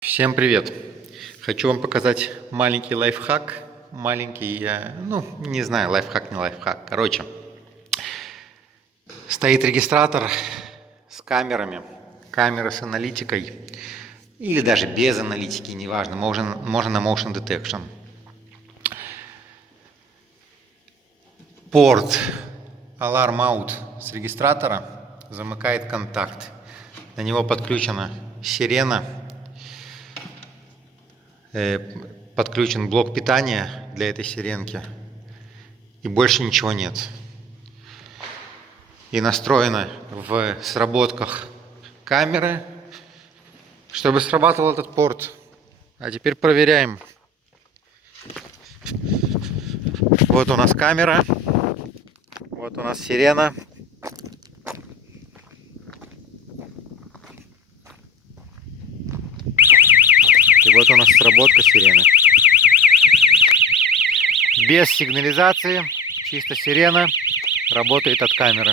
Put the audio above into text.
Всем привет! Хочу вам показать маленький лайфхак. Маленький, не знаю, лайфхак, не лайфхак. Короче, стоит регистратор с камерами. Камера с аналитикой. Или даже без аналитики, неважно. Можно на Motion Detection. Порт Alarm Out с регистратора замыкает контакт. На него подключена сирена. Подключен блок питания для этой сиренки, и больше ничего нет. И настроено в сработках камеры, чтобы срабатывал этот порт. А теперь проверяем. Вот у нас камера, вот у нас сирена. И вот у нас сработка сирены. Без сигнализации, чисто сирена работает от камеры.